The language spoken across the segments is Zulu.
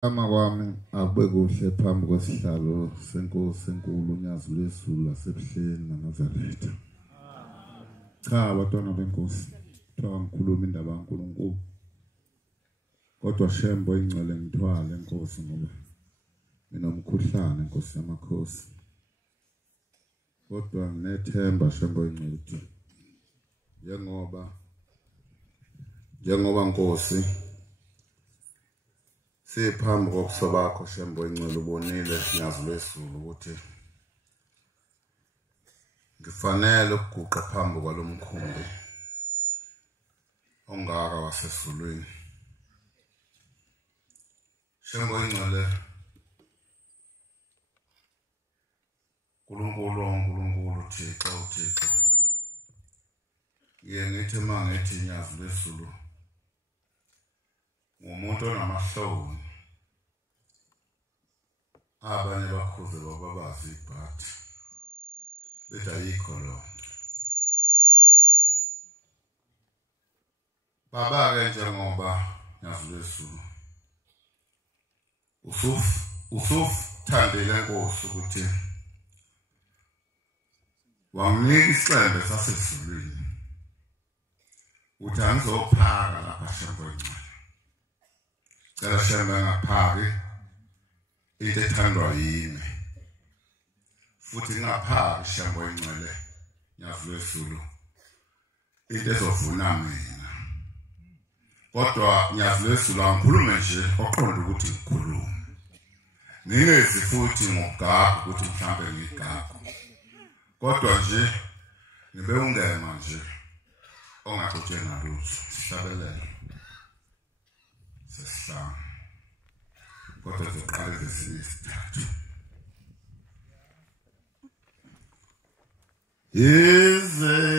Kwami akube kuhle phambi kwesihlalo senkosi enkulu unyazi lwezulu lasebuhleni naNazaretha. Cha abantwana benkosi, kuthiwa ngikhuluma indaba kaNkulunkulu. Kodwa Shembo ingcwele ngithwale enkosi ngoba nginomkhuhlane enkosi yamakhosi. Kodwa nginethemba Shembo ingcwele ukuthi njengoba nkosi siphambi kokuso bakho Shembo ingcwele ubonile unyazi lwezulu ukuthi ngifanele ukuguqa phambi kwalomkhumbi ongaka wasezulwini. Shembo ingcwele uNkulunkulu Thixo ngithi mangithi unyazi lwezulu ngumuntu onamahloni abanye bakhuze bababazi ibhathi beda yikho lo baba-ke njengoba unyazi lwezulu usuthandile Nkosi ukuthi wanginika isembe sasezulwini uthi angizophaka lapha Shembo ingcwele. Cela Shembo engaphaki into ethandwa yimi futhi ngingaphaki Shembo ingcwele unyazi lwezulu into ezovuna mina. Kodwa unyazi lwezulu angikhulume nje oqonda ukuthi ngikhulume. Ngingezi futhi ngogagu ukuthi mhlambe ngigagu. Kodwa nje ngibe ungema nje ongaxotshena lutho sihlabelele sesihlanu. Kodwa siqale lesithathu. Izinyane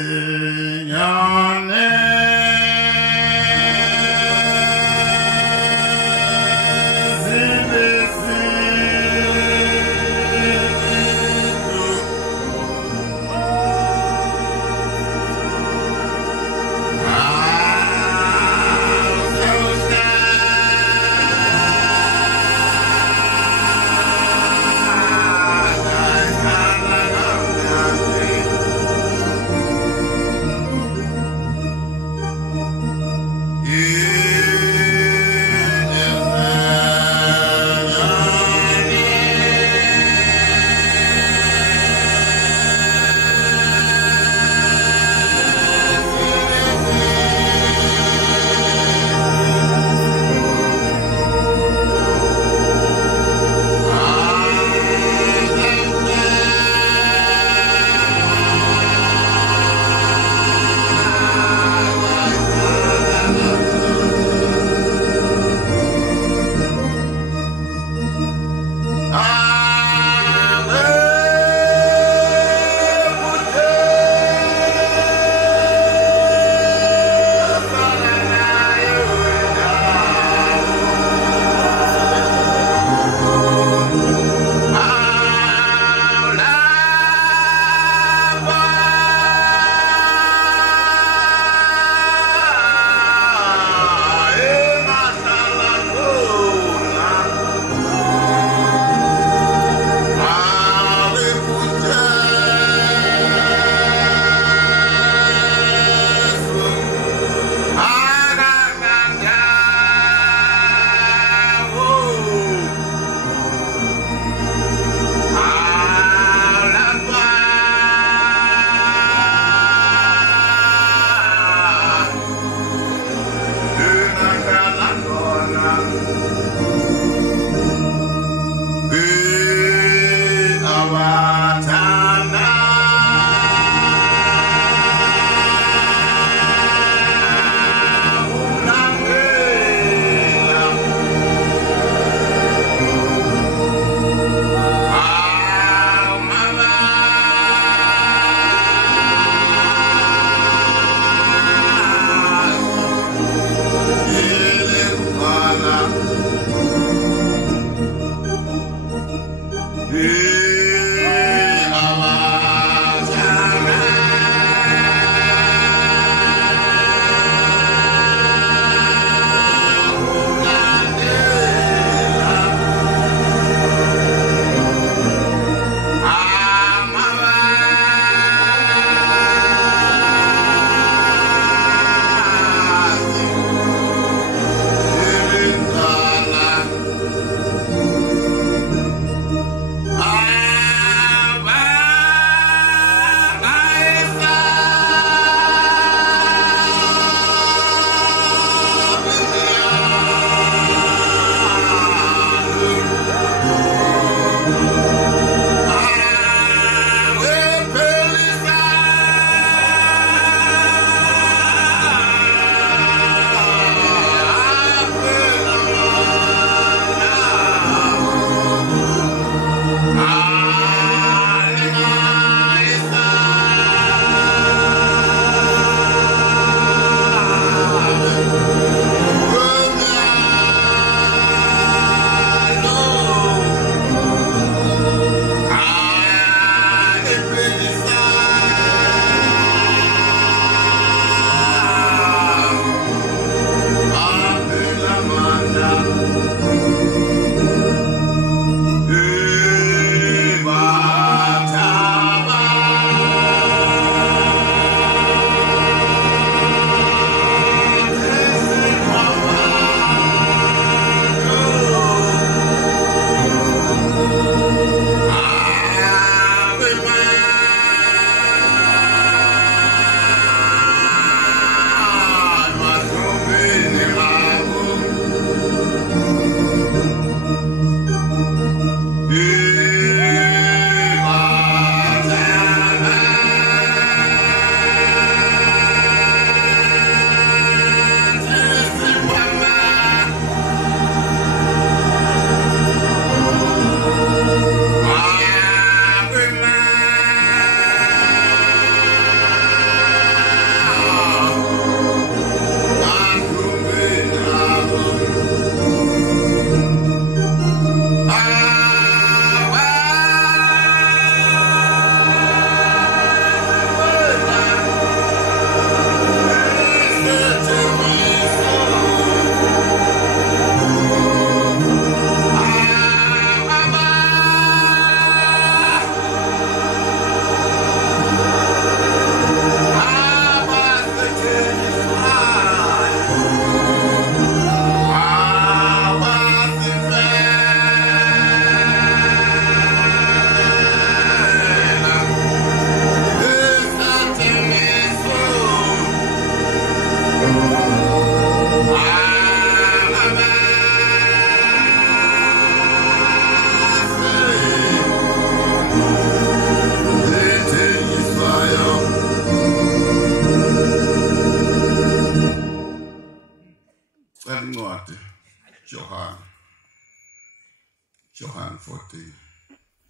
John 14,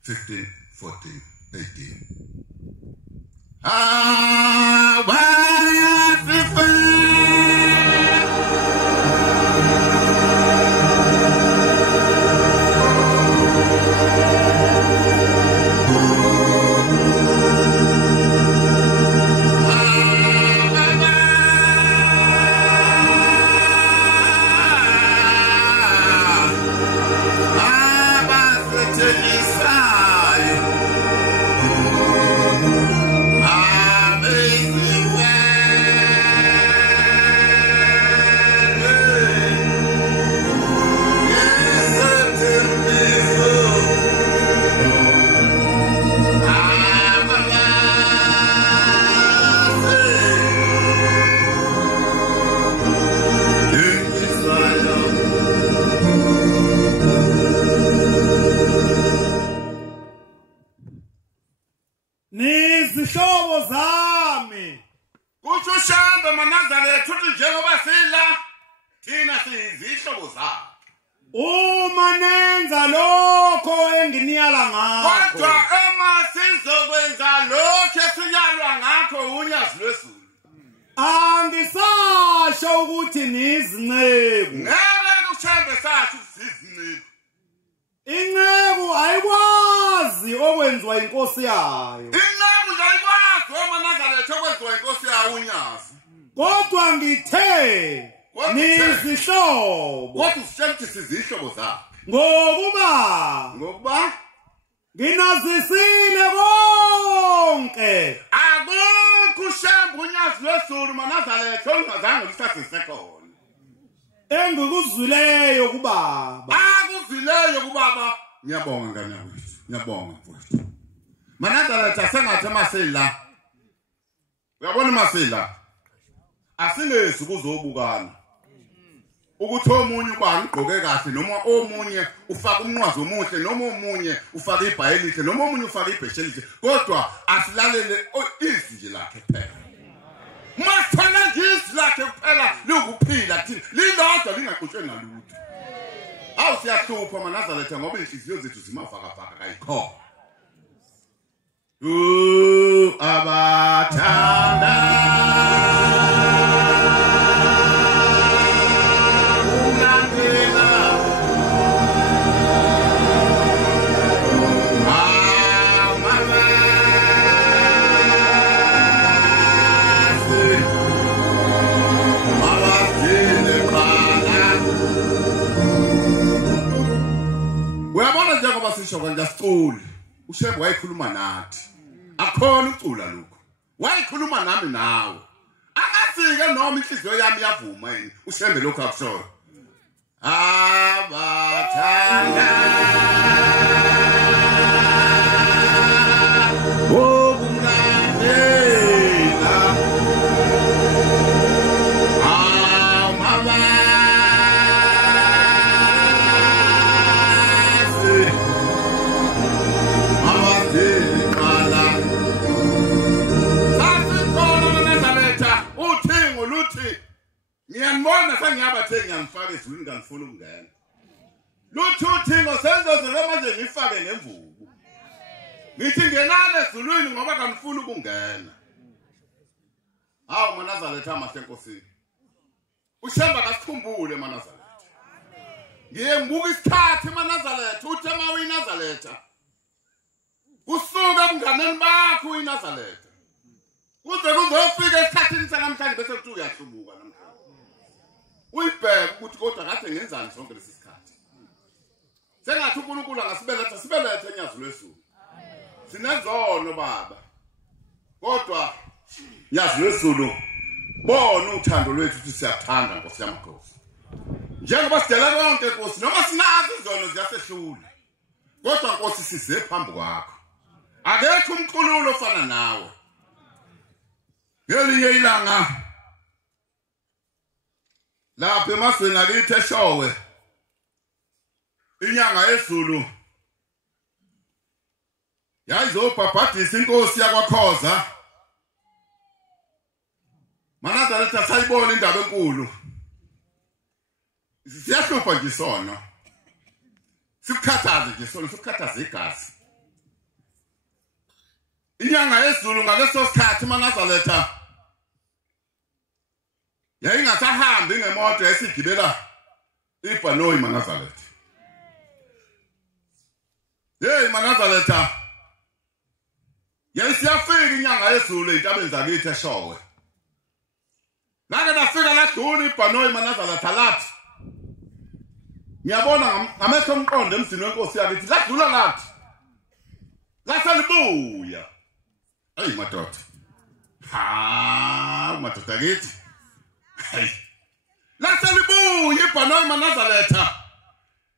15, 14, 18. Ngiyabonga mfowethu. Manazareth asengathi Masela. Uyabona Masela? Asilezi kuzobukana. Ukuthi omunye ubangigqoke kahle noma omunye ufaka umnqwazi omuhle noma omunye ufaka ibhayelihle noma omunye ufaka ibheshelihle kodwa asilalele izwi nje lakhe kuphela. Masithana nje izwi lakhe kuphela lokuphila thina. Lilodwa lingaqutshwe nalutho. Awu siyahlupha Manazareth ngoba inhliziyo zethu zimafaka kayikho. Abathanda kwanja siculi uShembe wayikhuluma nathi akhona ucula lokho wayikhuluma nami nawe akasike noma inhliziyo yami yavuma yini uShembe lokho akushoyo abathanda ngiyambona sengiyabathe ngiyamfaka ezulwini ngangifuna ukungena lutho uthingo senzozela manje ngifake nemvubu ngithi ngenane ezulwini ngoba kanifuna ukungena hawo Manazareth amahle enkosini uShembe kasikhumbule Manazareth ngiye ngibuka isikhathi Manazareth uthe mawuyiNazareth usuka ebunganeni bakho uyiNazareth kuze kuzofika esikhathini sanamhlanje bese kuthi uyahlubuka namhlanje uyibheke ukuthi kodwa kade ngenzani sonke lesi sikhathi sengathi uNkulunkulu angasibelethe enyazo lwesuku sinezono baba kodwa nyazo lwesulu bona uthando lwethu ukuthi siyathanda Nkosi yamakhosi njengoba sidela konke Nkosi noma sinazo izono ziyasehlula kodwa Nkosi size phambi kwakho akekho umkhululo ofana nawe ngelinye ilanga lapha emasweni akithi eShowe inyanga yezulu yayizobhabhadisa inkosi yakwaKhoza Manazareth asayibona indaba enkulu siyahlupha nje sona sikukhathaze nje sona sikukhathaze igazi inyanga yesiZulu ngaleso sikhathi maNazaretha yayingasahambi ngemoto esigibela iBhanoyi maNazaretha maNazaretha yayisiyafika inyanga yesiZulu ezintabeni zakithi eShowe lake nafika ladlula iBhanoyi maNazaretha lathi ngiyabona ngamehlo omqondo emzini wenkosi yakithi ladlula lathi lasalibuya ayi madoda madoda kithi lasalibuya iBhanoyi maNazaretha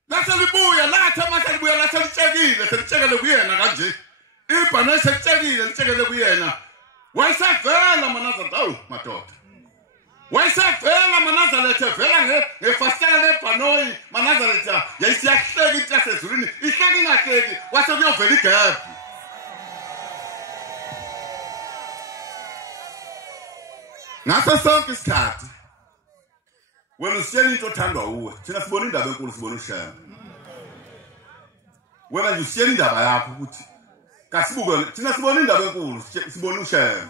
lasalibuya lathi masalibuya lasalitshekile selitshekele kuyena kanje iBhanoyi selitshekile litshekele kuyena wayesavela maNazaretha awu madoda wayesavela maNazaretha vela ngefastela leBhanoyi maNazaretha yayisiyahleka inhlase ezulwini ihleka ingahleki wase kuyovela igebhu ngaso sonke isikhathi wena usiyeni into othandwa uwe thina sibona indaba enkulu sibona ushema wena nje usiyeni indaba yakho ukuthi kasibuke thina sibona indaba enkulu sibona ushema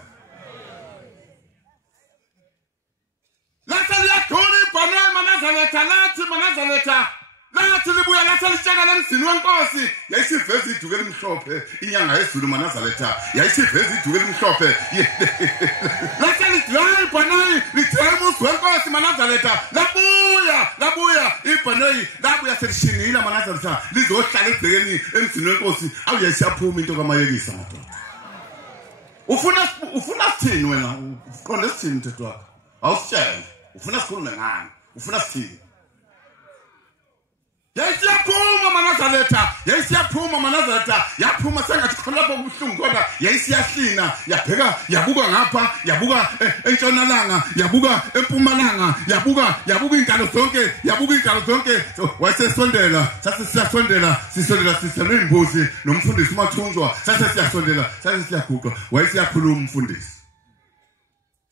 lathi liyadlula iBhanoyi maNazaretha lathi libuya lathi litshekela emzini wenkosi yayisiveza iduku elimhlophe inyanga yesiZulu maNazaretha yayisiveza iduku elimhlophe lathi lidlula iBhanoyi litshekela umuzi wenkosi maNazaretha labuya iBhanoyi labuya selishingile maNazaretha lizohlala ebhekeni emzini wenkosi awuyayisiyaphuma into kamayekisa madoda ufuna sithini wena uqonde sithini mthetho wakho awusitshele ufuna sikhulume ngani ufuna sithini yayisiyaphuma maNazaretha yaphuma sengathi khona lapho kubuhlungu kodwa yayisiyahlina yabheka yabuka ngapha yabuka entshonalanga yabuka empumalanga yabuka inkalo zonke wayesesondela sasisiyasondela sisondela imbuzi nomfundisi uMathunjwa sasisiyasondela sasiyaguqa wayesiyakhuluma umfundisi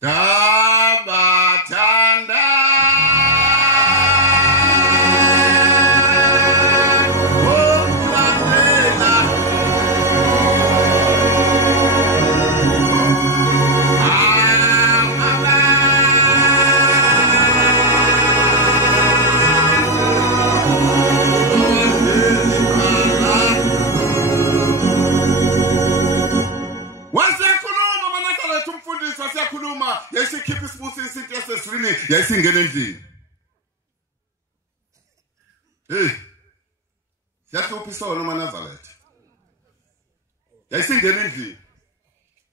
Dabathanda yayisikhipha isibusi isinto yasesizwini yayisingena endlini siyahlupha isona maNazaretha yayisingena endlini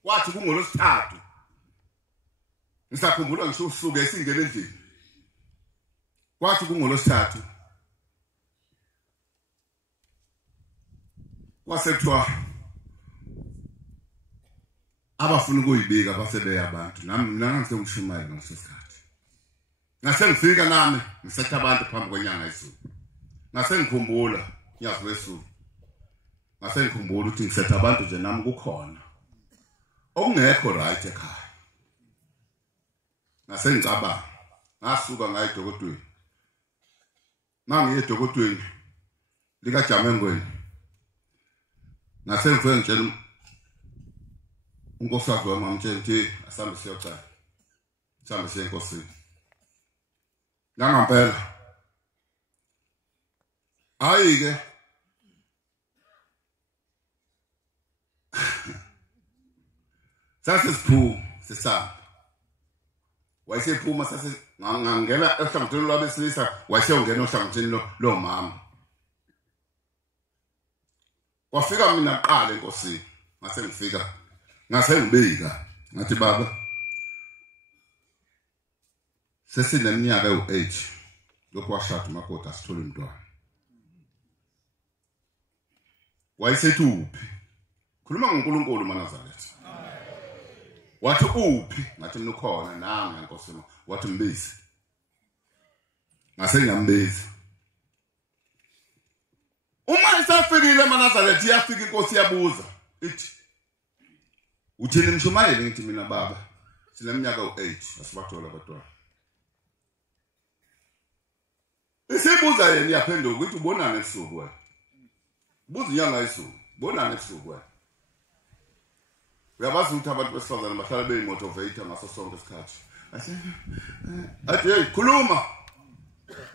kwathi kungolosithathu ngisakhumbula ngisho usuku yayisingena endlini kwathi kungolosithathu kwasethiwa abafuna ukuyibika basebeya abantu nami ngisengushumayela ngasesikhathi ngasengifika nami ngisetha abantu phambi kwenyanga yesiZulu ngasengikhumbula nyazi weSuthu ngasengikhumbula ukuthi ngisetha abantu nje nami kukhona okungekho right ekhaya ngasengicabanga ngasuka ngaye edokodweni mangiye edokodweni lika Jamengweni ngasengifike ngitshela unkosazi wami ngamtshela asambe siyocala sambe siye enkosini ngangempela ayike sasisiphuma sisapha wayesephuma ngangena ehlangothini lwabesilisa wayesengena ohlangothini lo mama wafika mina qala enkosini ngase ngifika ngase ngibika ngathi baba sesineminyaka ewu8 lokho washada umakoti asithola umntwana wayesethi uphi khuluma ngoNkulunkulu maNazaretha wathi uphi ngathi mina ukhona nami enkosini wathi mbizi ngase ngiyambiza uma isafikile maNazaretha iyafika inkosi yabuza ithi uthini mshumayeli ngithi mina baba sineminyaka u8 asibathola abantwana isibuza yena yaphenduka ukuthi ubonana esuku wena buza inyanga yisuku bonani ebusuku wena uyabazi ukuthi abantu besifazane bahlala beyimotivator ngaso sonke isikhathi athi hey khuluma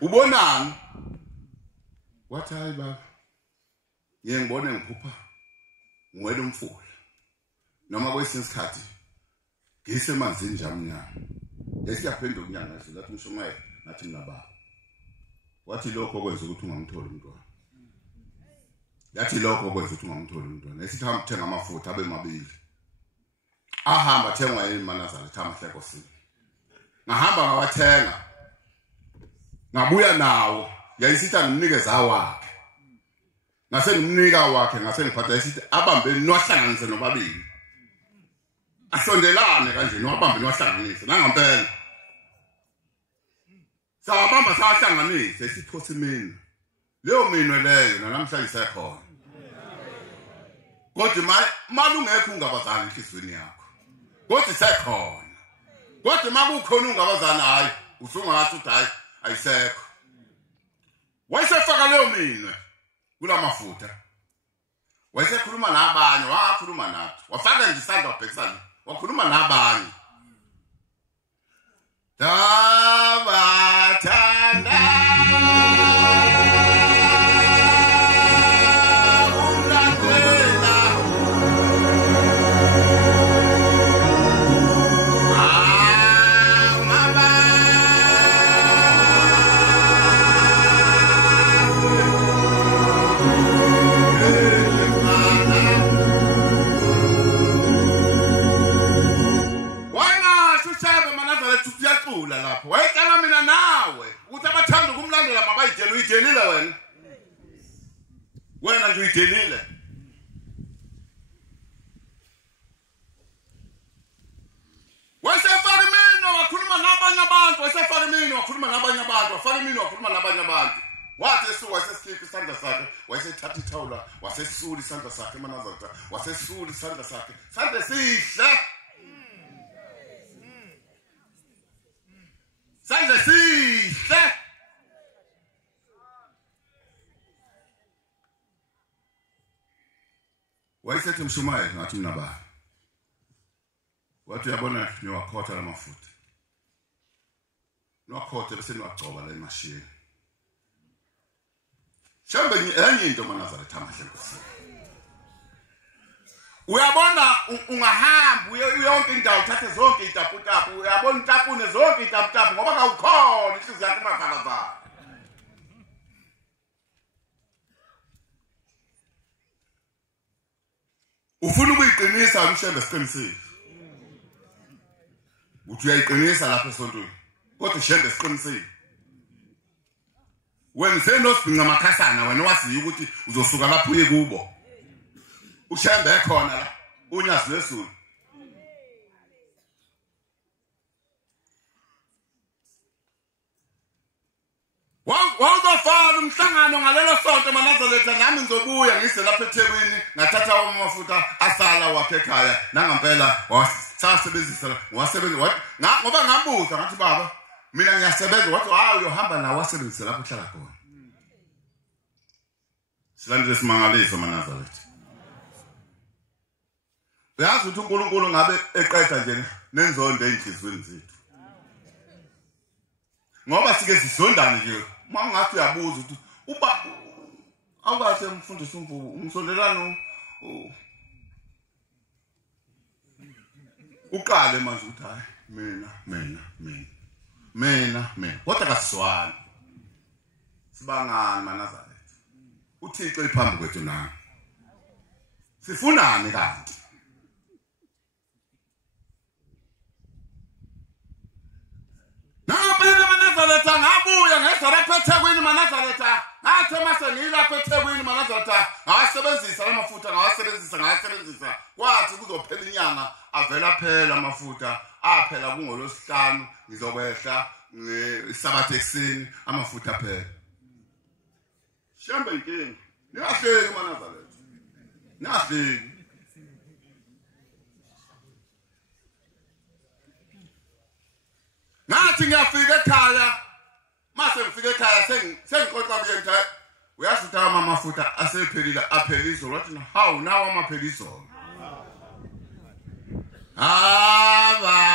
ubonani wathi hayi baba ngiyengibone ngiphupha ngwele umfula noma kwesinye isikhathi ngisemanzini njamnyama esiyaphenduka inyanga yisuku lathi umshumayela nathi mina baba wathi lokho kwenza ukuthi ungamtholi umntwana yathi lokho kwenza ukuthi ungamtholi umntwana esithi hamba thenga amafutha abe mabili ahamba thengwa eManazareth amahlekosini ngahamba ngawathenga ngabuya nawo yayisithi ngimnikeza wakhe ngase ngimnika wakhe ngase ngiphatha isithi abambe nohlanganise nobabili asondelane kanje nobambe nohlanganise nangempela sawabamba sahlanganise isiphosi mina leyo minwe leyo namhlanje isekhona kodwa malungekho ungabazana enhlizweni yakho kodwa isekhona kodwa makukhona ungabazana hayi usungathi uthi hayi ayisekho wayesefaka leyo minwe kula mafutha wayesekhuluma nabanye wakhuluma nathi wafaka nje isandla wabhekisana wakhuluma nabanye Tabathanda lapho wayecala mina nawe ukuthi abathanda ukumlandela mabayidela uyidelile wena nje uyidelile wasefaka imino wakhuluma nabanye abantu wasefaka imino wakhuluma nabanye abantu wafaka imino wakhuluma nabanye abantu wathi esuka sesikhipha isandla sakhe wayesethatha ithawula wasesula isandla sakhe eManazareth wasesula isandla sakhe sandle sihle sandle sihle wayesethi Mshumayela ngathi mina baba wathi uyabona niwakhotha lamafutha niwakhotha bese niwagcoba la emashini shambe enye into Manazareth amahle Nkosi uyabona ungahamba uyonke indawo uthathe zonke itaputapu uyabona utapune zonke itaputapu ngoba kawukhona inhliziyo yakhe emavalazana ufuna ukuyiqinisa umshembe siqinisile uthi uyayiqinisa lapha esontweni kodwa ushembe siqinisile wena senosibhinqa amakhasana wena waziyo ukuthi uzosuka lapho uye kubo ushembe khona la unyazi lesulu wawuzofana umhlangano ngalelo sonto Manazareth nami ngizobuya ngise lapha eThekwini ngathatha amafutha asala wakhe ekhaya nangempela wasasebenzisa wasebenza ngoba ngabuza ngathi baba mina ngiyasebenza wathi hayi uyohamba nawe wasebenzisa lapho uhlala khona silandile isimangaliso Manazareth uyazi ukuthi uNkulunkulu ngabe eqeda nje nenzondo enhlizweni zethu ngoba sike sisondane nje mangathi uyabuza ukuthi uba awukase umfundisi umvubu umsondelano uqale manje uthi hayi mina kodwa kasizwana sibangani Manazareth uThixo iphambi kwethu nami sifunani kanti Naphela Manazareth ngabuya ngeZarapha eThekwini Manazareth ngathi mase ngilapha eThekwini Manazareth ngawasebenzisa lamafutha ngawasebenzisa kwathi kuzophela inyanga avela phela amafutha aphela kungolosihlanu ngizokwehla ngesabatha ekseni amafutha phela shambe inkingi niyahleki Manazareth niyahleki ngathi ngiyafika ekhaya mase ngifika ekhaya sengixoxa kuye ngithi uyasithi amafutha asephelile aphelizo wathi how nawo amaphelizo abathanda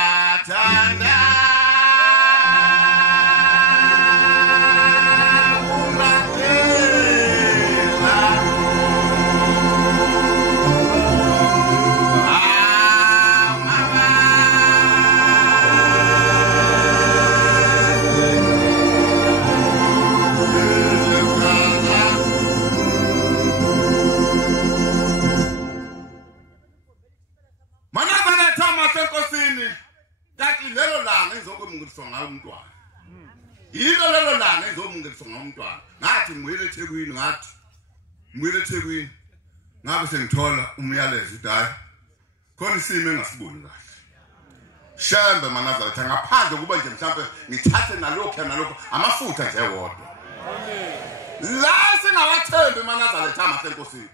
yilo lelo langa ezomungeliswa ngomntwana ngathi ngwele eThekwini ngabe sengithola umyalezo udayi khona isimo engasiboni kahle shembe Manazareth ngaphandle kuba nje mhlawumbe ngithathe nalokho amafutha nje wodwa la singawathembi Manazareth amasenkosini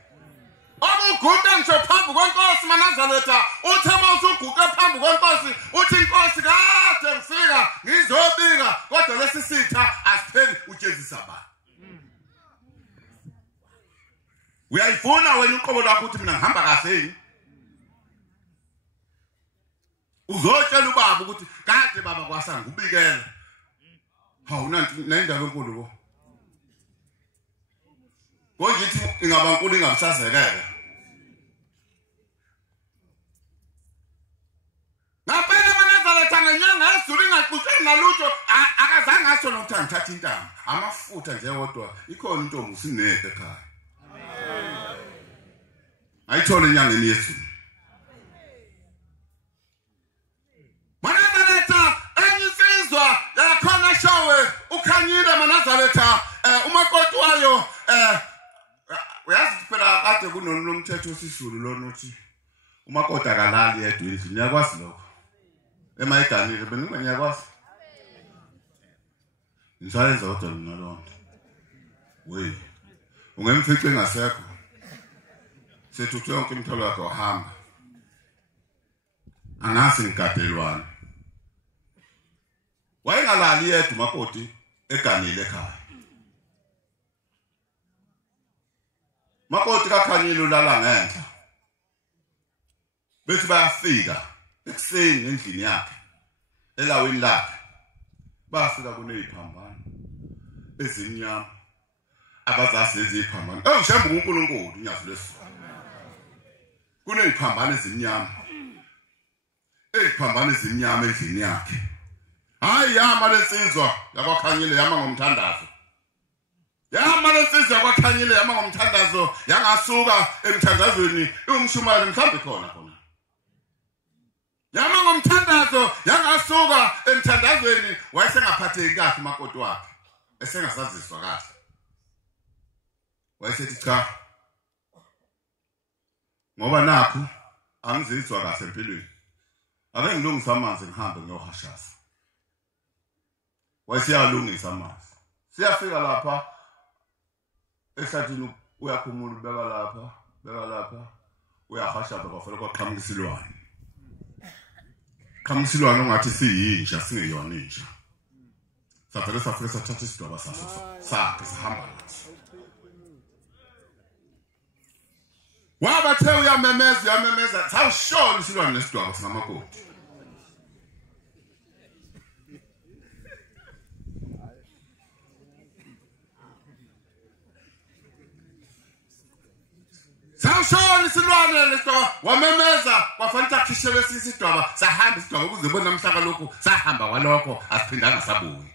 okuguqe ngisho phambi kwenkosi Manazareth uthi mawusuguqe phambi kwenkosi uthi inkosi kade ngifika ngizobika kodwa lesi sitha asipheli utshezisa ba uyayifuna wena uqobo lakho uthi mina ngihamba kahle yini uzotshela ubaba ukuthi kade baba kwasangubikela hawuna nendaba enkulu bo kongithi ingaba nkulu ingabusazekela ngaphela Manazareth ngenyanga ezulu ingaqutheni nalutho akazange asho nokuthi ngithatha intamo amafutha nje wodwa ikhona intombi usineke ekhaya ayithole enyangeni yezulu Manazareth enyisizwa yakhona showe ukhanyile Manazareth umakoti wayo uyazi phela kade kunomthetho osisulu lona uthi umakoti akalali yedwa endlini niyakwazi lokho emayidanile beningwe niyakwazi ngisayenza kodwa mina lonto we ungemfice ngasekho sethu yonke imitholo yakhe wahamba angasi ngigadelwana wayengalali yedwa umakoti eganile ekhaya makoti kakhanyile ulala ngenhla bethi bayafika ekuseni endlini yakhe elawini lakhe bafika kuneziphambano ezimnyama abazazi leziphambano ngishemba uNkulunkulu unyazi lesizwe kuneziphambano ezimnyama endlini yakhe hayi yama lesizwa yakwakhanyile yama ngomthandazo yangasuka emthandazweni umshumane mhlambe khona yama ngomthandazo yangasuka emthandazweni wayesengaphatheki kahle umakoti wakhe esengasaziswa kahle wayesethi cha ngoba nakho angizizwa kahle empilweni ake ngilungisa amanzi ngihambe ngiyohashasa wayesiyalungisa amanzi siyafika lapha ehlathini uyakhumula ubeka lapha uyahashasa kwafela kwaqhamuka isilwane ongathi siyinja singeyona inja safela sathatha isidwaba sakhe sahamba naso wabathe uyamemeza sawushona isilwane nesidwaba singamakoti sawushona isilwane lesidwaba wamemeza kwafanele akhishele isidwaba sahamba isidwaba ukuze bona namhlaka lokho sahamba kwalokho asiphindanga sabuye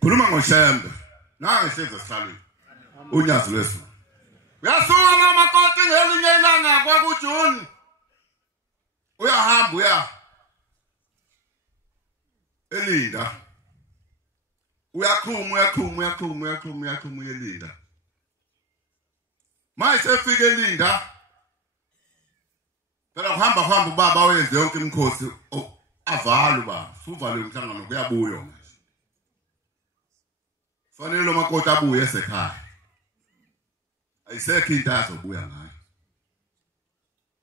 khuluma ngoshembe nangihleze sihlalweni unyazi leso uyasuka namakoti ngelinye ilanga kwakuJune uyahamba elinda uyakhuma elinda manje efika elinda phela uhamba ubaba wenze yonke imikhosi avalwe ba suvale umhlangano kuyabuya manje fanele lo makoti abuye esekhaya ayisekho into azobuya ngayo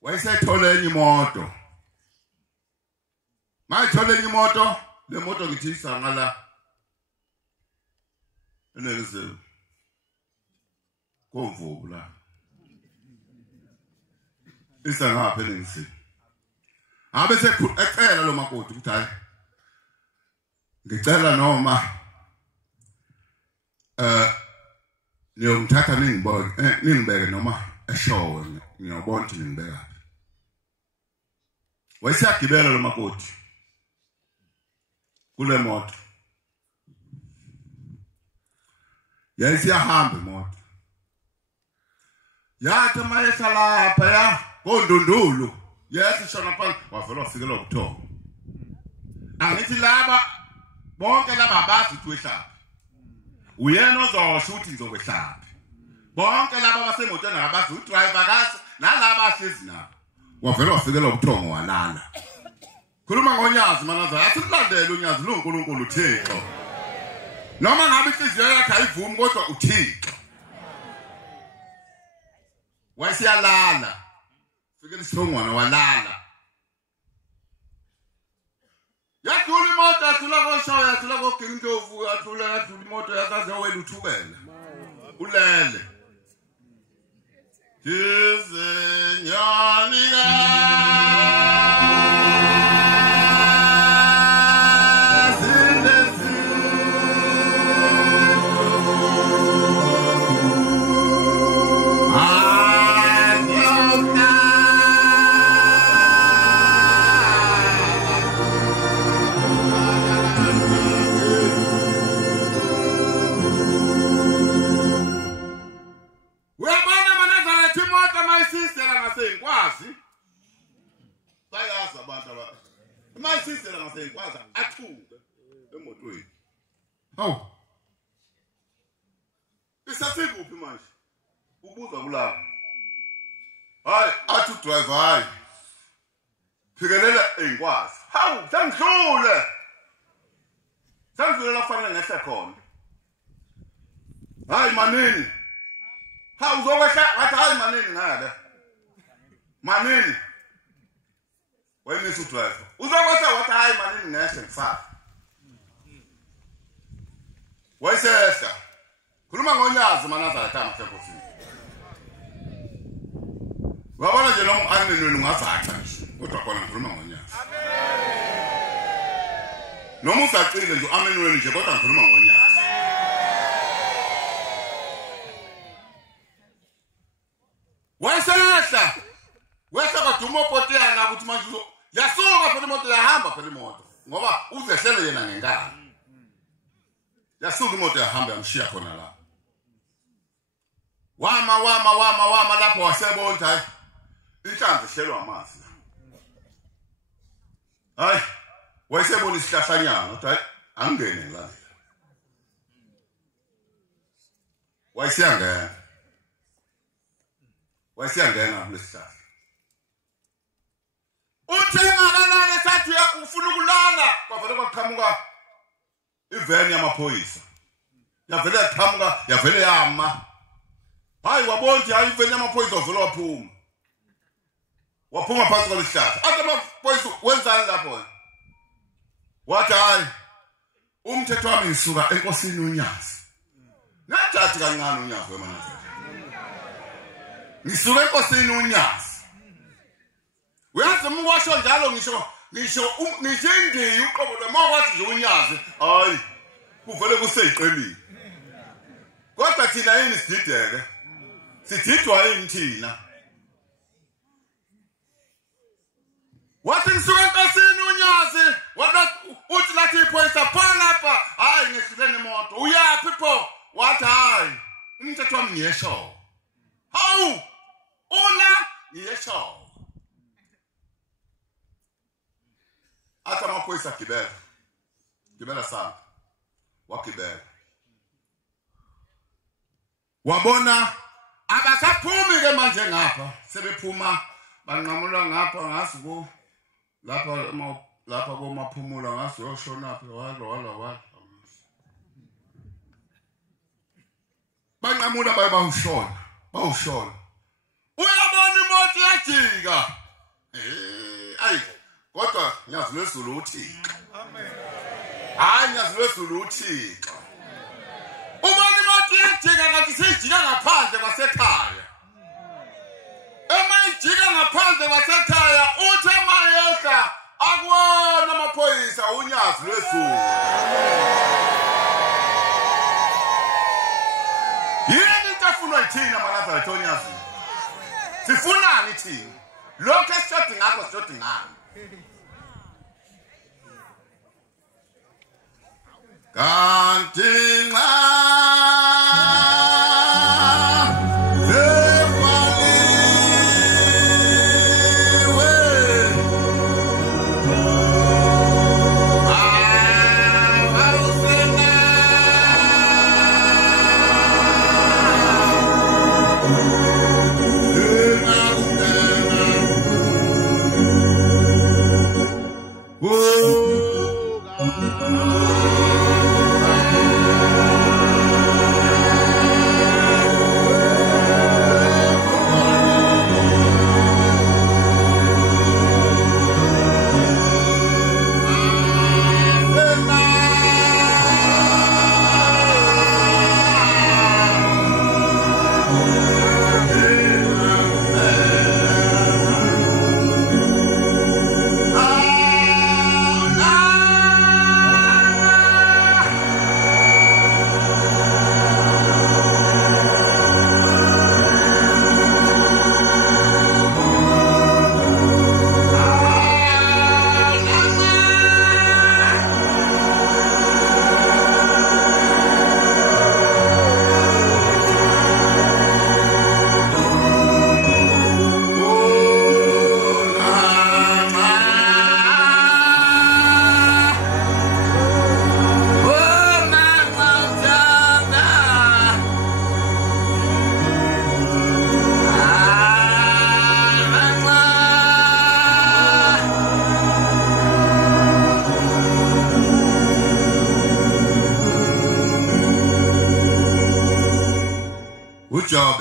wayesethole enye imoto mayithola enye imoto le moto ngithi isangala enelise komvubu la isangapha enelise abe ecela lo makoti ukuthi hayi ngicela noma niyongithatha ningibeke noma eshowe ngiyobona ukuthi ngibeka wayesiyagibela lo makoti kule moto yayisiyahamba imoto yathi mayehla lapha ya kondundulu yethi shona phansi wavela wafikela ukuthoma angithi laba bonke laba abazi ukuthi wehlaphi uyena ozosho ukuthi ngizokwehlaphi bonke laba basemotweni abazi udriver kahle nalaba ahlezi nabo wavela wafikela ukuthoma walala khuluma ngonyazi manaza athi kulandele unyazi loNkulunkulu uThixo noma ngabe inhliziyo yakhe ayivumi kodwa uThixo wayesiyalala fikela isithongwana walala yathula imoto yathula koshawa yathula kogintovu yathula imoto yakaze wena uthukela ulele Izinyanika my sister ngasenkwazi athuke emotweni hawu isasikuphi manje ubuzwa kulapha hayi athi driver hayi phikelela enkwazi hawu sangidlule kufanele ngehle khona hayi manini hawu uzokwehla wathi hayi manini ngale manini wayemisa udriver uzokwehla wathi hayi manini ngehle ngifaka wayesehla khuluma ngonyazi manaza ethama senkosini wabona nje noma anenweni ungazaca nje kodwa khona ngikhuluma ngonyazi noma usacile nje amenweni nje kodwa ngikhuluma ngonyazi wayesehla wehla kaduma opotela ukuthi manje yasuka phela imoto yahamba phela imoto ngoba uzehlele yena ngenkani yasuka imoto yahamba yamshiya khona la wama lapho wasebona hayi inhlanzi ihlelwa amanzi hayi wayesebona isihlahlanyana uthi hayi angene la wayesiyangena kulesihlahla uthenga kanane sathi ufuna ukulala kwavele kwaqhamuka iveni yamaphoyisa yavele yaqhamuka yavele yama hayi wabonje hayi iveni yamaphoyisa uvela waphuma phansi kwesihlahla athi amaphoyisa wenzani lapho wathi hayi umthetho wami ngisuka enkosini uNyazi nathi kancane uNyazi wemanazela ngisuka enkosini uNyazi uyazi umwasho njalo ngisho ngishendiyi uqobo lomawuthi nje uNyazi hayi kuvele kuseyiqelile kodwa thina yini sidideke sididwa yini thina wathi ngisuka enkosini uNyazi uthi lathi iphoyisa phana apha hayi ngihlelene imoto uyaphi pho wathi hayi umthetho wami ngiyesho hawu ula ngiyesho athi amaphoyisa gibela sana wakibela wabona abasaphumi ke manje ngapha sebephuma banqamula ngapha ngasuko lapha komaphumulo ngaso yoshona phe wala banqamula bawushona uyabona imoto yajika ayi kodwa ngiyazi lezulu uThixo amen hayi nyazi lwezulu uThixo ubani mathi ejika ngathi sejika ngaphandle kwasekhaya ejika ngaphandle kwasekhaya uthi amayehla akuwona amaphoyisa unyazi lwezulu yini itafunwa ithina manazaretha onyazi sifunani thina lokho esishodi ngakho sishodi ngani kanti nxa Job.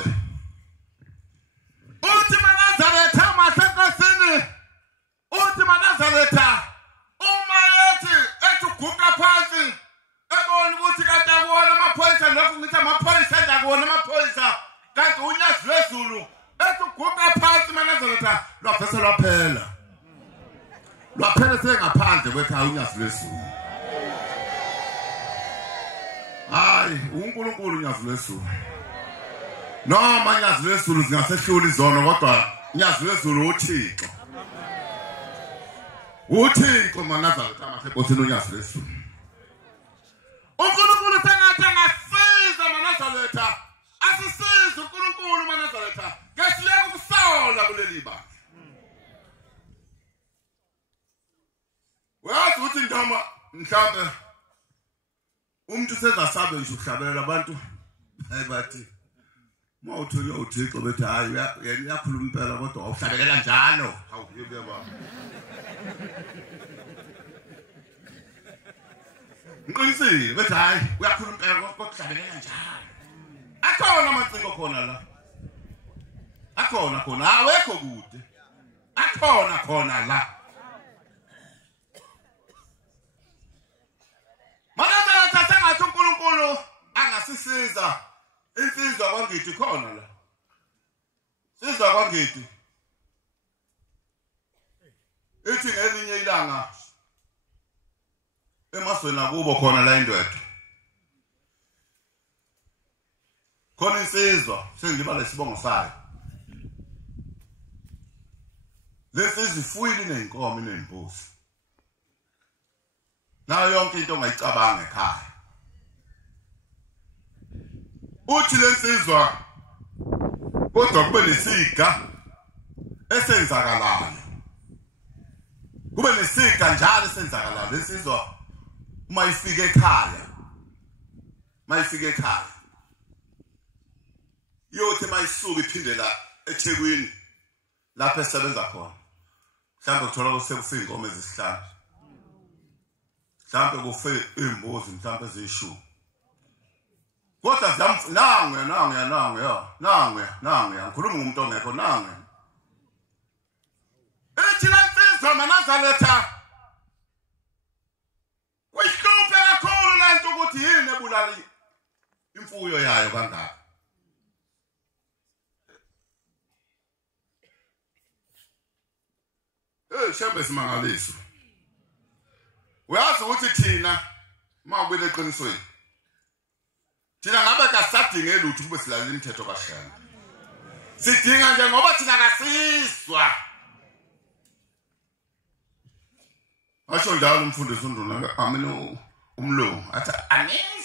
Ultima Nazaretha masenkosini. Ultima Nazaretha. Umayethi etuguqa phansi. Ebona ukuthi kanti akuwona amaphoyisa lokho ngithi amaphoyisa ndakuwona amaphoyisa. Kanti unyazi lwezulu etuguqa phansi manazaretha lwafesa lwaphela. Lwaphela sengaphandle kwekhaya unyazi lwezulu. Hayi, uNkulunkulu unyazi lwezulu. Noma nyazi lwezulu zingasehluli zona kodwa nyazi lwezulu uThixo. Uthixo manazaretha masenkosini unyazi lwezulu. uNkulunkulu sengathi angasiza manazaretha. Asisize uNkulunkulu manazaretha. Ngesiyeke ukusola kuleli bandla. Wazi ukuthi ndoma mhlawumbe umuntu sezasabe nje ukuhlabelela abantu bathi mawuthule uThixo bethi hayi yena yakhuluma impela kodwa awuhlabelela njalo hawu yeba ngiqinisile bethi hayi uyakhuluma impela kodwa uhlabelela njalo akhona amancingo khona la akhona awekho kude akhona la manazaretha sengathi uNkulunkulu angasisiza insizwa kwangithi khona la sizwa kwangithi ithi ngelinye ilanga emasweni akubo khona la indwethu khona insizwa sengiba lesibongo sayo lesizwe ifuyile nenkomo nembuzi nayo yonke into ongayicabanga ekhaya uthi lensizwa kodwa kube nesiga esenzakalayo kube nesiga njalo esenzakalayo lensizwa uma ifika ekhaya yothi mayisuka iphindela eThekwini lapho esebenza khona mhlawumbe kuthola kusekufe inkomo ezisihlanu mhlawumbe kufe imbuzi mhlawumbe ezishumi kodwa nangwe ngikhuluma ngomuntu ongekho nangwe ethi lensizwa manazaretha uyihluphe lento ukuthi yini ebulala imfuyo yayo kangaka. Shembe simangaliso. Uyazi ukuthi thina mawubele eqinisweni. Thina ngabe kasadinge lutho kube silalela imithetho kaShembe. Sidinga nje ngoba thina kasiswa. Asho njalo umfundisi uNduna amino umlungu athi aniswa.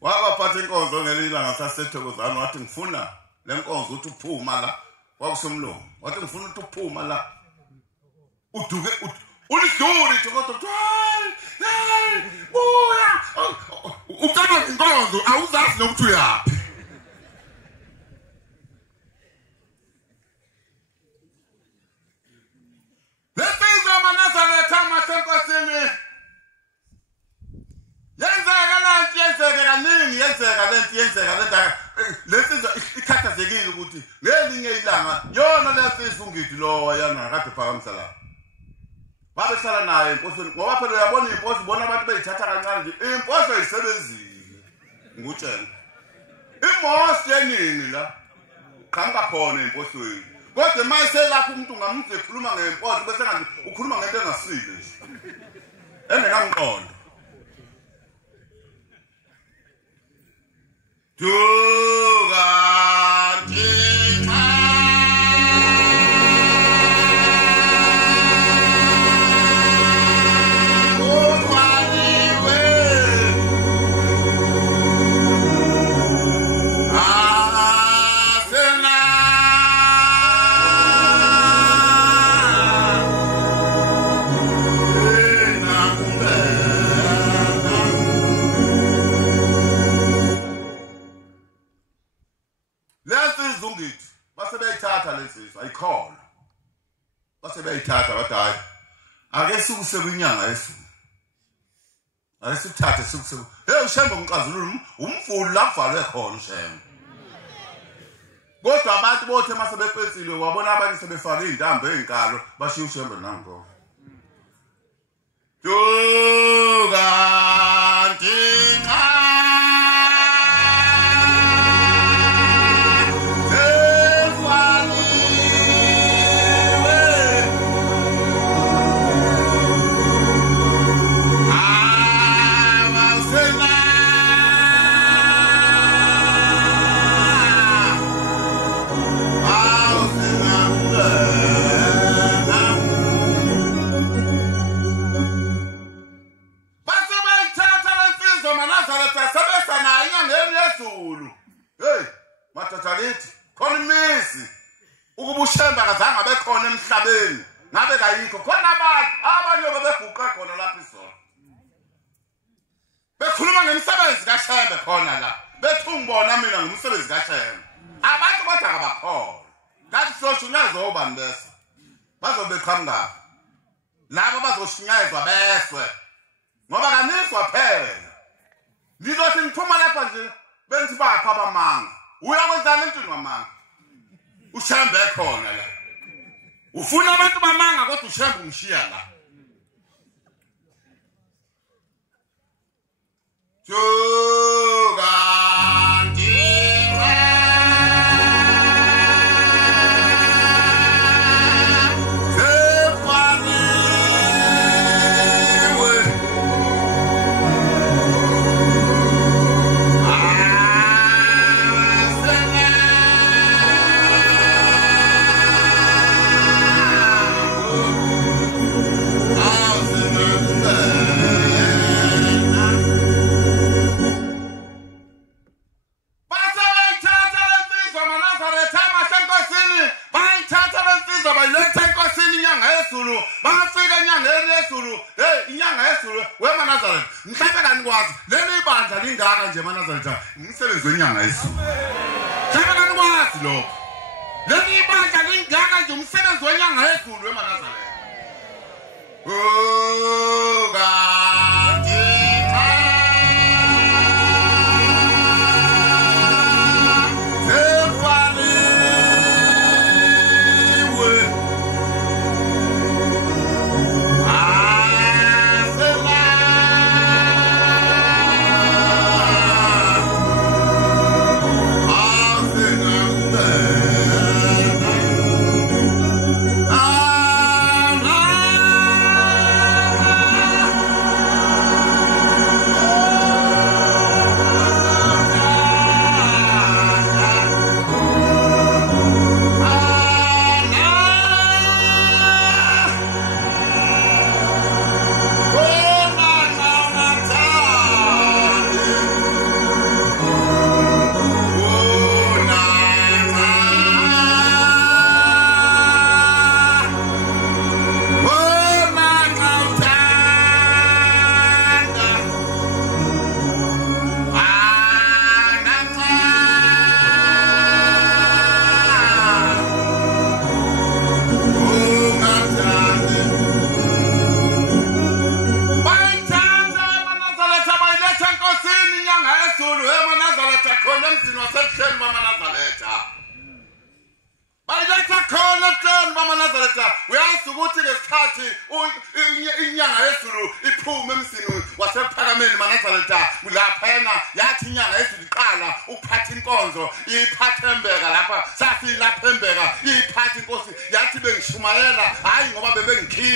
Wabaphatha inkonzo ngelila ngasasethokozana wathi ngifuna lenkonzo uthi uphuma la wakusomlomo wathi ngifuna ukuthi uphuma la uduke uliduri kodwa hayi buya ucela inkonzo awuzazi nokuthi uyapi. Lesizo manazaretha amasenkosini yenzeka lenta lesizo ikhathazekile ukuthi ngelinye ilanga yona lesifungidi lo yana kade phakamisa la babehlala naye impostweni ngoba phela uyabona imposto bona abantu beyithatha kancane nje imposto ayisebenzile ngutshela imosi yeningi la qhanga khona impostweni kodwa mayise lapho umuntu ngamuzwe ekhuluma ngemposto bese ngathi ukhuluma ngento engasile nje engekamqondo. Ayikhola base bayithatha bathi hayi ake sikuse kwinyanga yesizulu ake sithathe sikuse uShembe umqazululu umfulu la kuvalwe khona uShembe kodwa abantu bothe mase bepensile wabona abantu sebefaka izintambo ezinkalo bashiya uShembe nango uShembe akazange abekhona emhlabeni ngabe kayikho khona abantu abanye bebeguqa khona lapha izolo bekhuluma ngemisebenzi kaShembe khona la bethi ungibona mina ngumsebenzi kaShembe abantu kodwa abakhona ngathi soshunyazwa obani bese bazobeqhamuka labo bazoshunyazwa beswe ngoba kaniswa phela ngizothi ngiphuma lapha nje benthi bapha abamanga uyakwenzana emntwini wamanga uShembe ekhona la ufuna abantu bamanga kodwa uShembe ungishiya la umsebenzi wenyanga yesizulu Hlabana kwazi lokho leli ibandla lingaka nje umsebenzi wenyanga yesizulu eManazareth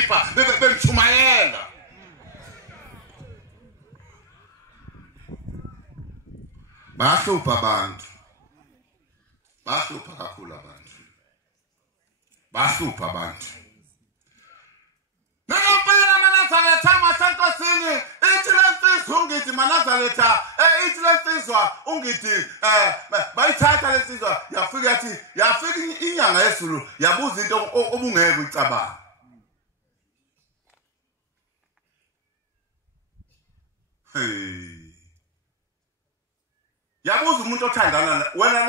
bengikhipha bengichumayela. Bahlupha abantu. Bahlupha kakhulu abantu. Bahlupha abantu. Nanompela Manazaretha masenkosini ithi lensizwa ungithi Manazaretha ithi lensizwa ungithi bayithatha lensizwa yafika yathi yafika inyanga yesulu yabuza into obungeke ucabanga. Yabuza umuntu othandana wena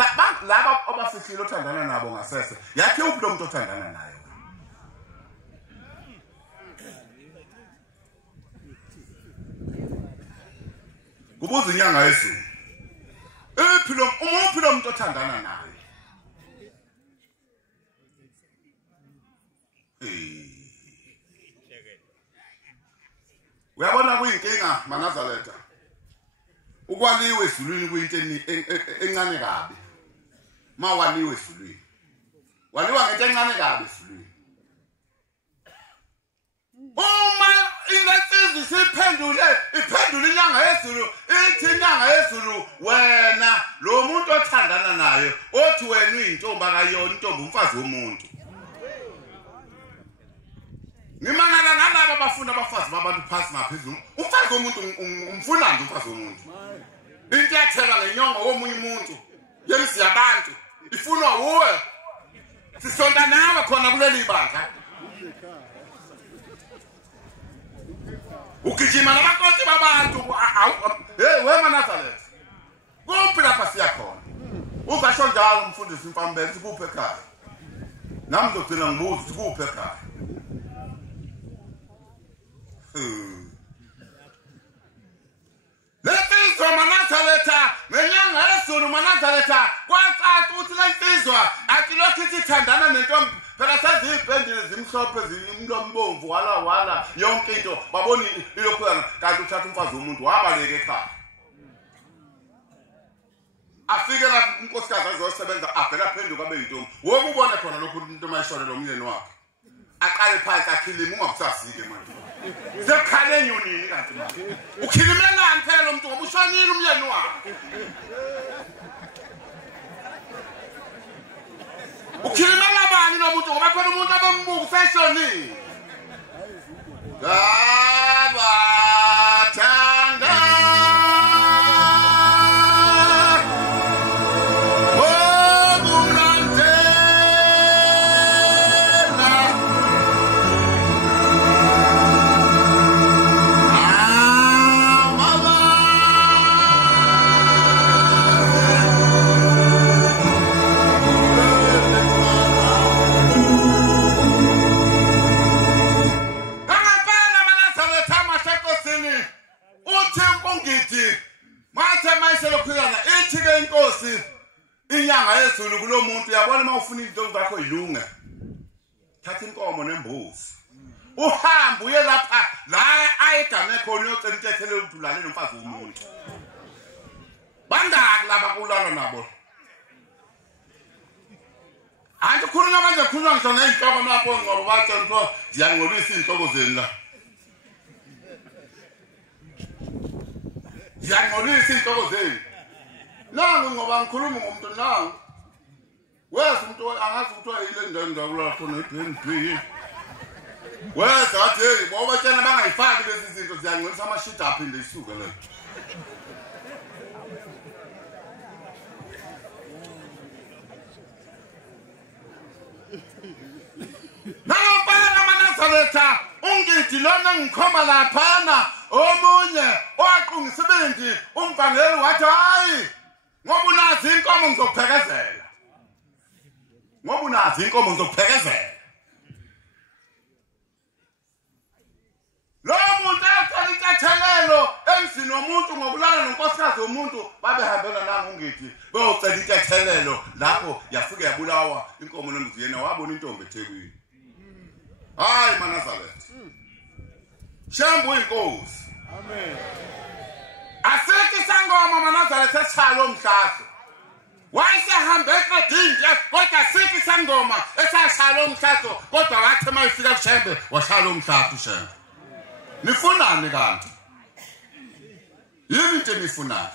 laba abafihlile othandana nabo ngasese yathi uphi lo muntu othandana naye. Kubuza inyanga yesulu. Uphi lo muntu othandana naye. Uyabona kuyinkinga Manazaretha. Ukwaliwe ezulwini kuyinto encane kabi. Mawaliwe ezulwini. Waliwa ngento encane kabi ezulwini. Uma ilesizi siphendule inyanga yezulu ithi inyanga yezulu wena lo muntu othandana naye othi wena uyintombi akayona intombi umfazi womuntu. Ngimangala nalabo abafuna abafazi babantu phansi ngaphezulu. Umfazi womuntu umfuna nje umfazi womuntu. Into yathela ngenyongo womunye umuntu. Yemsi yabantu. Ifunwa uwe. Sisonta nawe khona kuleli bandla. Ukijima nabakosi babantu. Hey we Manazaretha. Kuphi lapha siya khona? Uzasho njalo umfundisi Mfambele sikuphe ekhaya. Nami ngizogcina ngibuza sikuphe ekhaya. Lensizwa Manazaretha ngenyanga yesulu Manazaretha kwacaca ukuthi lensizwa akilokhu ithandana nentombi phela seziphendile zimhlophe zimlombomvu wala yonke into baboni ilokhu kanti uthatha umfazi womuntu wabaleka ekhaya. Afike lapho unkosikazi azosebenza avela phenduka abe yintombi. Woke ubona khona lokhu into mayishonela umyeni wakhe. Aqale phansi akhilima ungakusasike manje. Zekhale enyonini kanti manje. Ukhilimelani phela lo muntu ngoba ushonile umyeni wakhe. Ukhilimela bani lo muntu ngoba phela umuntu abambuka useshonile. Gabathanda inyanga yezulu kulo muntu uyabona mawufuna izinto zakho ilunge. Thatha inkomo nembuzi. Uhamba uye lapha la ayigane khona uyocela intethele uthulale nomfazi womuntu. Bandaki laba kulala nabo. Anti khuluma manje khuluma ngisho neinhloko lapho ngoba bathi nto ziyangcolisa izinhloko zeni la. Ziyangcolisa izinhloko zeni. Nangu ngoba ngikhuluma ngomuntu nangu. Wesa umuntu angazi ukuthi yile ndawo lapho neBNB. Wesa athi hey ngoba tshena bangayifaki lezi zinto ziyangcolisa amashita aphinde isuke la. Nampana Manazaretha ungithi lona ngikhomba laphana omunye owaqungisebenzi umvangeli wathi hayi ngoba unazi inkomo ngizokuphekezela. Ngoba unazi inkomo ngizokuphekezela. Lo muntu athatha intethelelo emzini womuntu ngokulala nonkosikazi womuntu babehambela nangu ngithi beyocela intethelelo lapho yafika yabulawa inkomo nembuzi yena wabona intombi eThekwini. Hayi Manazaretha. Shambu inkosi. Amen. Aseke sangoma Manazaretha echalo omhlaso. wayesehambe eqedini kodwa sithi sangoma esashaya umshado kodwa wathi mayifika kuShembe washaya umshado uShembe. Nifunani kanti? Yini into nifunani?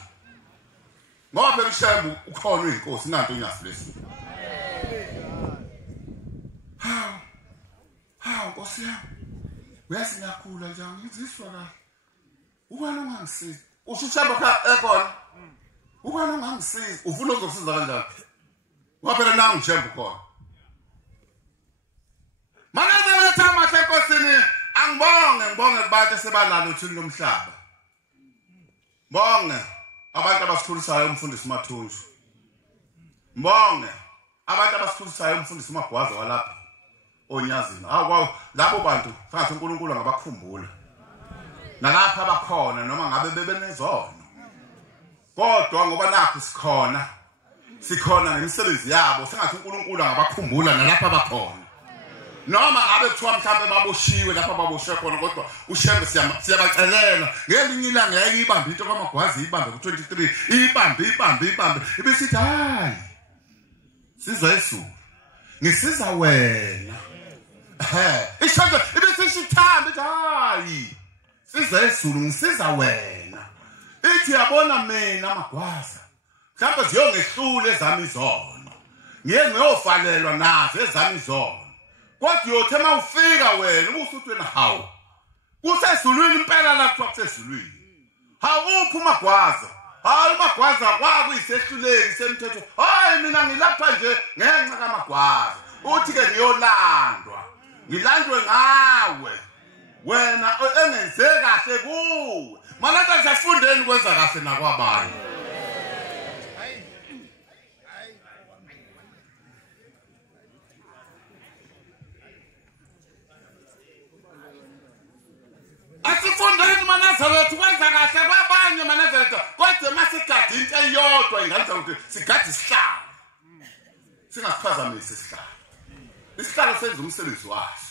Ngoba uShembe ukhona inkosi nanto unyafulesi. Hawu Nkosi yami. Uyazi ngiyakhula njani ngiziswa kahle. Ubani ongangisiza? Ushishamba ekhona. Ubani ongangisiza? Ufuna ukuzosiza kanjani? Waphela nangu uShembe khona. Manje lethama senkosini ngibonge kubantu sebalalo uthini lomhlaba. Mbonge abantu abasikhulisayo umfundisi Mathunju. Mbonge abantu abasikhulisayo umfundisi Magwaza walapha Onyazini. Hawu labo bantu ngathi uNkulunkulu angabakhumbula. Nalapha abakhona noma ngabe bebenezono. Kodwa ngoba nakho sikhona ngemisebenzi yabo sengathi uNkulunkulu angabakhumbula nalapha abakhona. Noma ngabe kuthiwa mhlawumbe baboshiwe lapha baboshe khona kodwa uShembe siyabacelela ngelinye ilanga ngeke ibambe into kaMagwazi ibambe ku23 ibambe ibisithi hayi sizwa Yesu ngisiza wena ishonke ibisishithamba hayi siza Yesu ngisiza wena ithi yabona mina Magwaza mhlawumbe ziyongehlula ezami izono ngiyofalelwa nazo ezami izono kodwa uyothe mawufika wena ubusuthi wena hawu kusezulwini impela la kuthiwa kusezulwini hawu uphi uMagwaza hayi uMagwaza kwakuyisehluleki semthetho hayi mina ngilapha nje ngenxa kaMagwaza uthi ke ngilandwe ngawe wena engenze kahle kuwe malaka sifundeni kwenza kahle nakwabanye. Asifundeni Manazaretha kwenza kahle kwabanye Manazaretha kodwa masigadi into eyodwa ingalenza ukuthi sigadi isihlalo singasiphazamisi isihlalo. Isihlalo senza umsebenzi waso.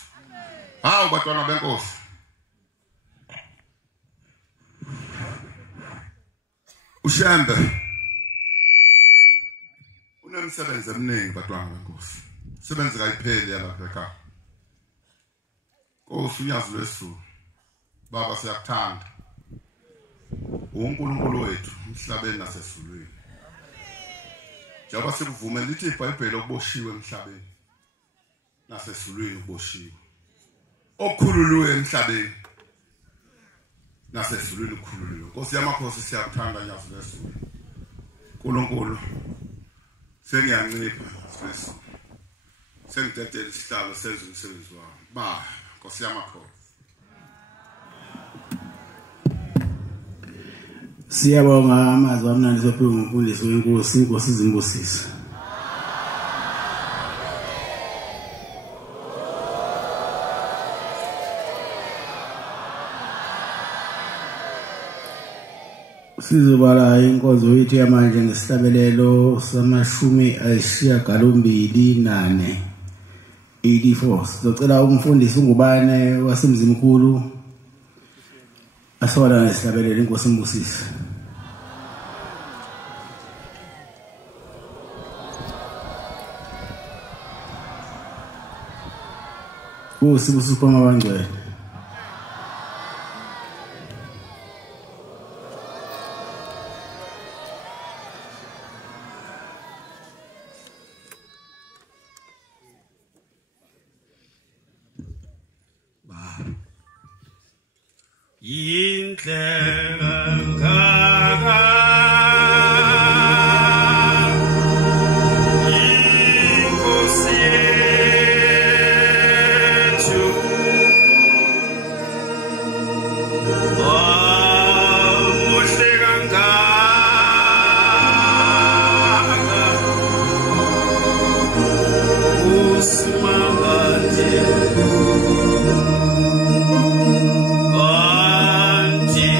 Hawu bantwana benkosi. uShembe unemsebenzi eminingi bantwana benkosi. Sebenzi kayipheli yalapha ekhaya. Nkosi uNyazi lwesizulu. Baba siyakuthanda. uNkulunkulu wethu emhlabeni nasezulwini. Njengoba sikuvumela lithi iBhayibheli okuboshiwe emhlabeni nasezulwini uboshiwe. Okhululwe emhlabeni nasezulwini ukhululwe. Nkosi yamakhosi siyakuthanda Nyazi lwesizulu. uNkulunkulu sengiyancipha Jesu. Sengidedela isihlalo senze umsebenzi wami. Ba Nkosi yamakhosi. Siyabonga amazwi amnandi sophiwe ngumfundisi wenkosi inkosi izimbusisa. Sizobala inkonzo yethu yamanje ngesihlabelelo sama-84 84. Sizocela umfundisi uNgubane wasemzimkhulu asola ngesihlabelelo inkosi imbusisa. Usibusiso kwa mabangcwele. Anti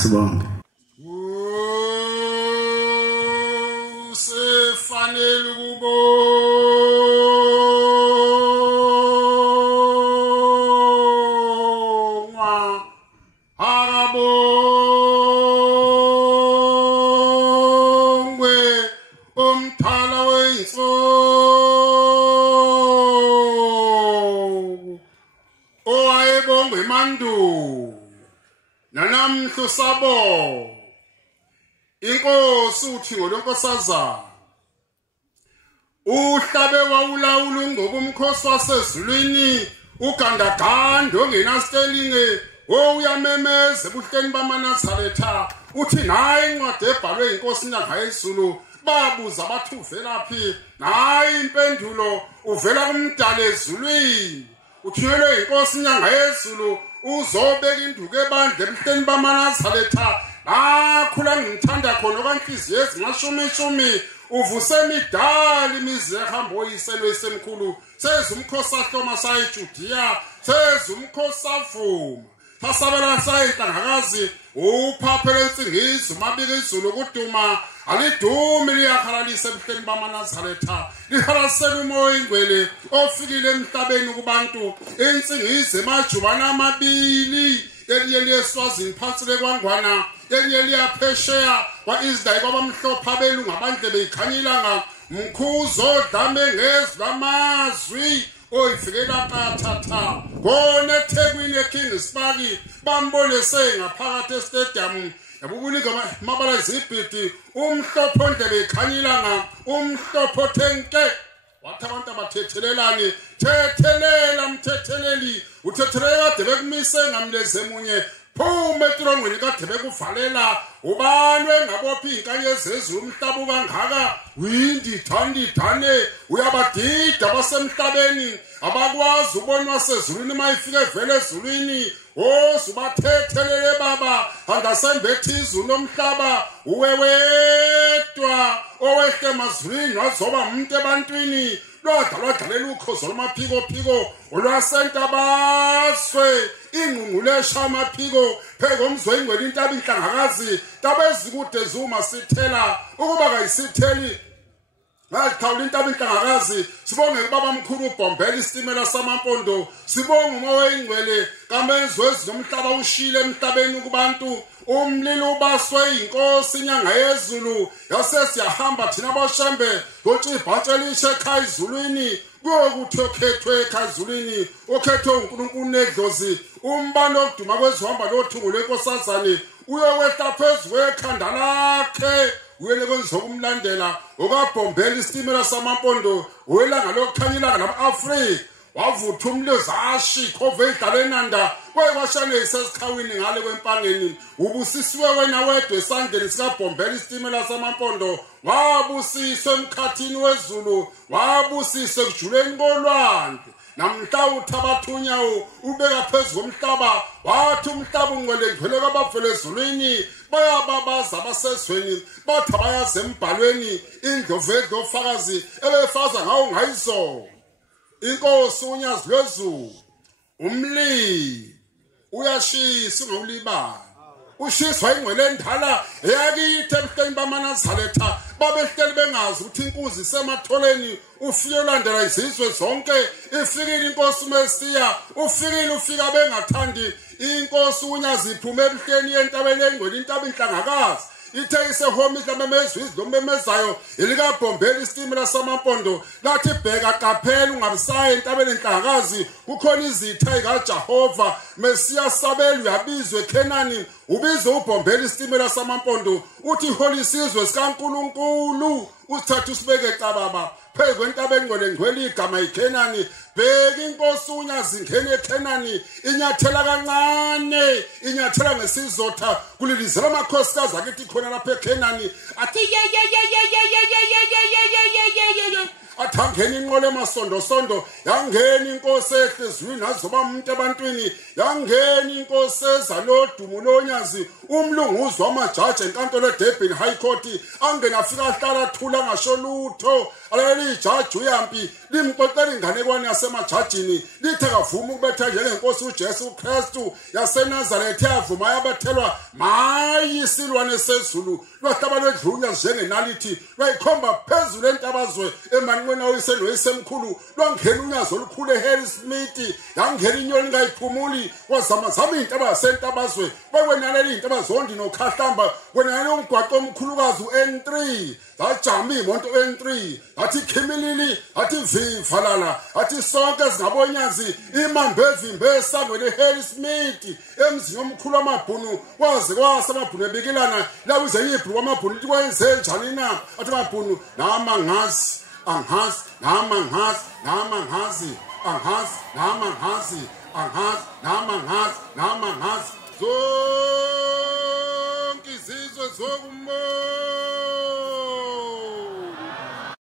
Asibonge. Usefanele kubo abongwe umthala weinsuku owayebongwe mandulo nanamhla sabo inkosi uthi ngolonkosazana uhlabe wawulawula ngobumkhosi wasezulwini ugandaganda ongenasitelinge oyamemeze ebuhleni bamaNazaretha uthi nayi incwadi ebhalwe inkosi yangayizulu babuza bathi uvelaphi nayi impendulo uvela kumdala ezulwini uthiyelwe inkosi yangayizulu uzobeka induku ebandla ebuhleni bamaNazaretha akhula ngithanda khona kanhliziyo ezingashumi uvuse imidala imizi ehamba oyiselwe esemkhulu seza umkhosi ahloma sayiJudiya seza umkhosi avuma sasabela sayinhlangakazi uphaphela insingisi umabika izulu kuduma alidumi liyakhalalisa ebuhleni bamaNazaretha lihalasela umoya ingcwele ofikile emhlabeni kubantu insingisi emajubane amabili elinye liyeswazini phansi lekwangwana elinye liyaphesheya kwa-Israyeli kwabamhlophe abelungu abandle beyikhanyilanga mkhuzo dame ngezwi lamazwi oyifikela qathatha khona eThekwini eKingspark bambone sengaphakathi estadium yabubulika mabala izibhidi umhlophe ondle beyikhanyilanga umhlophe othenke wathi abantu abathethelelani thethelela mthetheleli uthethelela kade bekumise ngamleze munye phuma etilongweni kade bekuvalela ubani engabophi inkanyezi ezulu umhlaba kangaka windidane uyabadida basemhlabeni abakwazi ubonwa sezulwini mayifika evele ezulwini osubathethelele baba andasembethi izulu lomhlaba uwewedwa owehle emazulwini wazoba umuntu ebantwini lwadlalela ukhozo lwamaphiko olwasentabaswe ingqungqulesha amaphiko pheko umzwengwela intaba inhlangakazi tabezikude zuma sithela ukuba kayisitheli ngakhawula intaba inhlangakazi sibonge baba mkhulu uBombela isitimela samampondo sibonge umoya ingcwele kamenzwezi nomhlaba ushile emhlabeni kubantu umlilo ubaswe inkosi inyanga yezulu yasesiyahamba thina abashambe ngotshibhatshe lishe ekhaya ezulwini kuyokuthi okhethwe ekhaya ezulwini okhethwe uNkulunkulu nedlozi umbani okuduma kwezihambe lothungu lenkosazane uyokwehla phezu kwekhanda lakhe uyele kwenzokumlandela okaBombela isitimela samampondo welanga lokukhanyilanga nama-Afrika wavutha umlozi ashikho idlalenanda kwashane isesikhawini ngale kwempangeni ubusisiwe wena wedwa esandleni sikaBombela isitimela samampondo wabusiswe emkhathini wezulu wabusiswe kujuleni kolwandle namhla uthi abathunyawo ubeka phezu komhlaba wathi umhlaba ungcwele ngcwele kwabavela ezulwini bayababaza abasezweni bathi bayaze embhalweni indlovu ofakazi ebefaza ngawo ngayizona inkosi unyazi lwezulu umlilo uyashisa ungawulibali ushiswa ingcwele endala eyakithi ebuhleni bamaNazaretha babehleli bengazi ukuthi inkunzi isematholeni ufike ulandela izizwe zonke ifikile inkosi uMesiya ufika bengathandi inkosi unyazi iphume ebuhleni yentabeni engcwele intaba inhlangakazi ithe isehomisa memezwi izlomemezayo elikaBombela isitimela samampondo lathi bheka qaphela ungabisaye entabeni enhlangakazi kukhona izitha ikaJehova Mesiya sabelu yabizwe eKhenani ubizwe uBombela isitimela samampondo uthi holisizwe sikaNkulunkulu usithatha usibeke ecababa phezu kwentaba engcwele igama iKhenani bheka inkosi unyazi ngene eKhenani inyathela kancane inyathela ngesizotha kulilizela amakhosikazi akithi khona lapha eKhenani athi athangena inqole emasondo yangena inkosi ehlezwini azoba umuntu ebantwini yangena inkosi ezalodumo lonyazi umlunguzi wamajaji enkantolo eDurban High Court angena afika ahlala thula ngasho lutho aleli ijaji uyampi limxoxela inganekwane yasemajajini lithe kavuma ukubetha njengenkosi uJesu Kristu yaseNazaretha yavuma yabathelwa mayisilwane sezulu lwahlaba lwedlunya njengenalithi lwayikhomba phezulu entabazwe emanqweni awuyiselo esemkhulu lwangena unyazo olukhulu eHarrismith yangena inyoni ingayiphumuli wazama intaba yasentabazwe bakwenaleli intaba zondi nokhahlamba kwenaleli umgwaqo omkhulukazi uN3 zajama imoto uN3 athi khimilili athi vivalala athi sonke singabonyazi imambe evimbe esangweni eHarrismith emzini omkhulu amabhunu kwaze kwasa amabhunu ebikilana la uze yibhulu amabhunu lithi kwenze njani na athi amabhunu namangazi angazi namangazi namangazi angazi namangazi angazi namangazi namangazi zonke izizwe zokumo